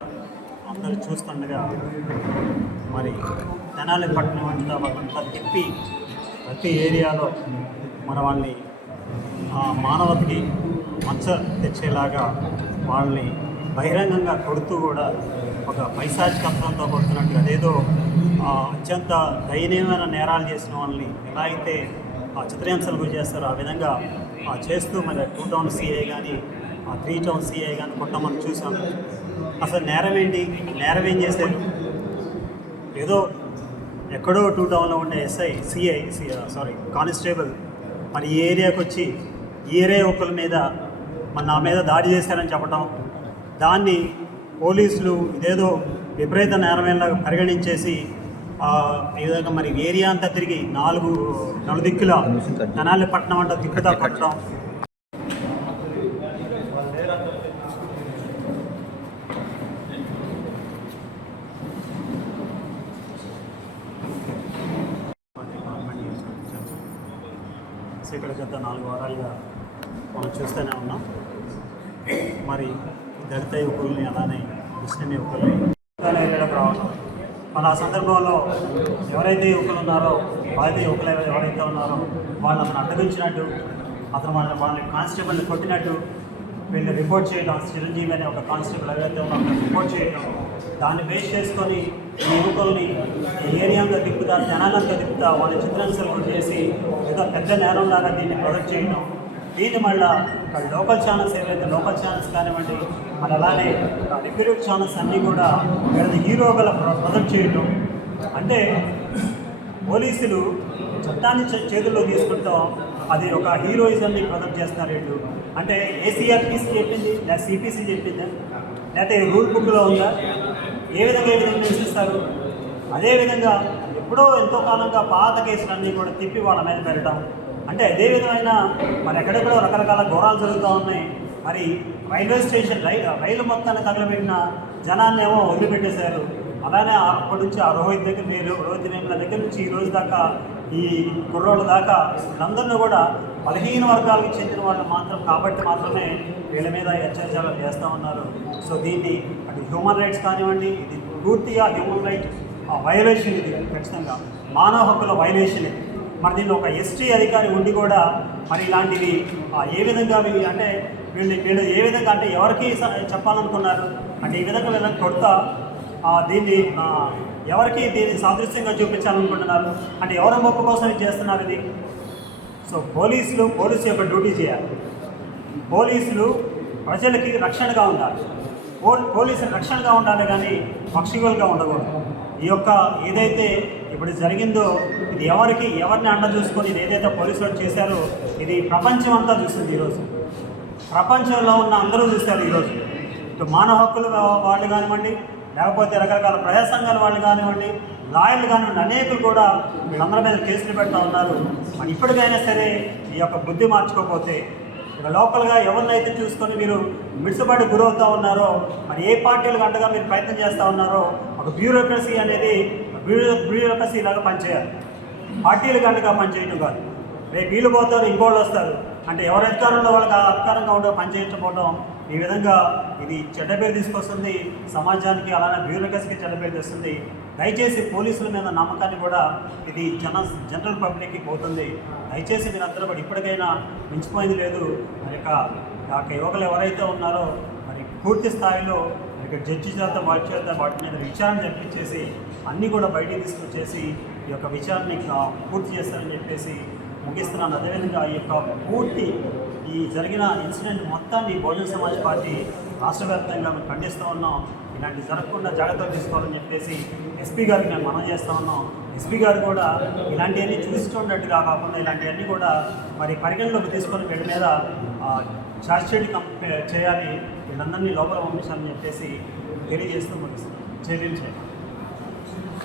అందరూ చూస్తుండగా మరి తెనాలి పట్టణం అంతా వాళ్ళంతా తిప్పి ప్రతి ఏరియాలో మన వాళ్ళని మానవతకి మచ్చ తెచ్చేలాగా వాళ్ళని బహిరంగంగా కొడుతూ కూడా ఒక పైశాచికత్వంతో కొడుతున్నట్టు అదేదో అత్యంత దయనీయమైన నేరాలు చేసిన వాళ్ళని ఎలా అయితే చిత్రహింసలు గురి చేస్తారో ఆ విధంగా చేస్తూ మరి 2 టౌన్ సిఐ కానీ 3 టౌన్ సిఐ కానీ కొట్టమని చూసాము. అసలు నేరం ఏంటి, నేరం ఏం చేశారు? ఏదో ఎక్కడో 2 టౌన్లో ఉండే కానిస్టేబుల్ మరి ఈ ఏరియాకి వచ్చి ఈ ఏరియా ఒకరి మీద నా మీద దాడి చేశారని చెప్పడం, దాన్ని పోలీసులు ఇదేదో విపరీత నేరమేలాగా పరిగణించేసి ఈ విధంగా మరి ఏరియా అంతా తిరిగి నలుదిక్కుల తెనాలి పట్టణం అంతా తిప్పుతా కొట్టడం. ఇక్కడ గత 4 వారాలుగా మనం చూస్తూనే ఉన్నాం. మరి దళిత యువకుల్ని అలానే ముస్లిం యువకుల్ని వెళ్ళడం రావడం, మన ఆ సందర్భంలో ఎవరైతే యువకులు ఉన్నారో బాధిత యువకులు ఎవరైతే ఉన్నారో వాళ్ళని అడ్డగించినట్టు, అతను వాళ్ళని కానిస్టేబుల్ని కొట్టినట్టు వీళ్ళు రిపోర్ట్ చేయడం, చిరంజీవి అనే ఒక కానిస్టేబుల్ ఎవరైతే ఉన్నారో రిపోర్ట్ చేయడం, దాన్ని బేస్ చేసుకొని ఈ యువకుల్ని ఏరియాలో తిప్పుతా జనాలంతా తిప్పుతా వాళ్ళ చిత్రహింసలు చేసి ఏదో పెద్ద నేరంలాగా దీన్ని ప్రొజెక్ట్ చేయడం. దీన్ని మళ్ళీ లోకల్ ఛానల్స్ ఏవైతే లోకల్ ఛానల్స్ కానివ్వండి, మన అలానే రెప్యూటెడ్ ఛానల్స్ అన్నీ కూడా హీరోగా ప్రొజెక్ట్ చేయడం. అంటే పోలీసులు చట్టాన్ని చేతుల్లో తీసుకుంటాం, అది ఒక హీరోయిజంని ప్రొజెక్ట్ చేస్తున్నారు వీళ్ళు. అంటే ఏసీఆర్పీసీ చెప్పింది లేదా సిపిసి చెప్పిందా, లేకపోతే రూల్ బుక్లో ఉందా? ఏ విధంగా నిర్ణయిస్తారు? అదేవిధంగా ఎప్పుడో ఎంతో కాలంగా పాత కేసులన్నీ కూడా తిప్పి వాళ్ళ మీద పెట్టడం. అంటే అదే విధమైన మరి ఎక్కడెక్కడో రకరకాల ఘోరాలు జరుగుతూ ఉన్నాయి. మరి రైల్వే స్టేషన్ రైలు మొత్తాన్ని తగలబెట్టిన జనాన్ని ఏమో వదిలిపెట్టేశారు. అలానే అప్పటి నుంచి ఆ రోహిత్ వేముల దగ్గర నుంచి ఈ రోజు దాకా ఈ కుర్రోళ్ళ దాకా వీళ్ళందరినీ కూడా బలహీన వర్గాలకు చెందిన వాళ్ళు కాబట్టి మాత్రమే వీళ్ళ మీద అత్యాచారాలు చేస్తూ ఉన్నారు. సో దీన్ని అటు హ్యూమన్ రైట్స్ కానివ్వండి, ఇది పూర్తిగా హ్యూమన్ రైట్ వైలేషన్, ఇది ఖచ్చితంగా మానవ హక్కుల వైలేషన్ ఇది. మరి దీన్ని ఒక ఎస్టీ అధికారి ఉండి కూడా మరి ఇలాంటివి ఏ విధంగా అంటే వీళ్ళు ఏ విధంగా అంటే ఎవరికి చెప్పాలనుకున్నారు అంటే ఈ విధంగా వీళ్ళని కొడతా దీన్ని ఎవరికి దీన్ని సాదృశ్యంగా చూపించాలనుకుంటున్నారు అంటే ఎవరి మొక్క కోసం చేస్తున్నారు ఇది. సో పోలీసు యొక్క డ్యూటీ చేయాలి. పోలీసులు ప్రజలకి రక్షణగా ఉండాలి. పోలీసులు రక్షణగా ఉండాలి కానీ పక్షిగోలుగా ఉండకూడదు. ఈ యొక్క ఏదైతే ఇప్పుడు జరిగిందో ఇది ఎవరిని అండ చూసుకొని ఇది ఏదైతే పోలీసులు చేశారో ఇది ప్రపంచం అంతా చూస్తుంది. ఈరోజు ప్రపంచంలో ఉన్న అందరూ చూస్తారు. ఈరోజు ఇటు మానవ హక్కులు వాళ్ళు కానివ్వండి, లేకపోతే రకరకాల ప్రజా సంఘాల వాళ్ళు కానివ్వండి, లాయర్లు కానివ్వండి, అనేకులు కూడా వీళ్ళందరి మీద కేసులు పెడతా ఉన్నారు. మరి ఇప్పటికైనా సరే ఈ యొక్క బుద్ధి మార్చుకోకపోతే ఇక లోకల్గా ఎవరినైతే చూసుకొని మీరు మిడిసిపడి గురవుతూ ఉన్నారో, మరి ఏ పార్టీలకు అండగా మీరు ప్రయత్నం చేస్తూ ఉన్నారో, ఒక బ్యూరోక్రసీ అనేది బ్యూరోక్రసీ లాగా పనిచేయాలి. పార్టీలకు అండగా పనిచేయడం కాదు. రేపు వీళ్ళు పోతారు, ఇంకోళ్ళు వస్తారు అంటే ఎవరి అధికారంలో వాళ్ళకి అధికారంగా ఉండే పనిచేయకపోవడం ఈ విధంగా ఇది చెడ్డ పేరు తీసుకొస్తుంది సమాజానికి, అలానే బ్యూరోక్రసీకి చెడ్డ పేరు తెస్తుంది. దయచేసి పోలీసుల మీద నమ్మకాన్ని కూడా ఇది జనరల్ పబ్లిక్కి పోతుంది. దయచేసి మీరందరూ కూడా ఇప్పటికైనా మించిపోయింది లేదు. మరి యొక్క యువకులు ఎవరైతే ఉన్నారో మరి పూర్తి స్థాయిలో ఇక జడ్జి చేత వాటి మీద విచారణ జరిపించేసి అన్నీ కూడా బయటికి తీసుకొచ్చేసి ఈ యొక్క విచారణని పూర్తి చేస్తారని చెప్పేసి ముగిస్తున్నాను. అదేవిధంగా ఈ యొక్క ఈ జరిగిన ఇన్సిడెంట్ మొత్తాన్ని బహుజన సమాజ్ పార్టీ రాష్ట్ర వ్యాప్తంగా మేము ఖండిస్తూ ఉన్నాం. ఇలాంటి జరగకుండా జాగ్రత్తలు తీసుకోవాలని చెప్పేసి ఎస్పీ గారికి మేము మనం చేస్తూ ఉన్నాం. ఎస్పీ గారు కూడా ఇలాంటివన్నీ చూస్తున్నట్టుగా కాకుండా ఇలాంటివన్నీ కూడా మరి పరిగణలోకి తీసుకొని వీళ్ళ మీద ఛార్జ్షీట్ చేయాలి, వీళ్ళందరినీ లోపల పంపించాలని చెప్పేసి తెలియజేస్తూ ముగిస్తున్నాం. చర్యలు చేయాలి.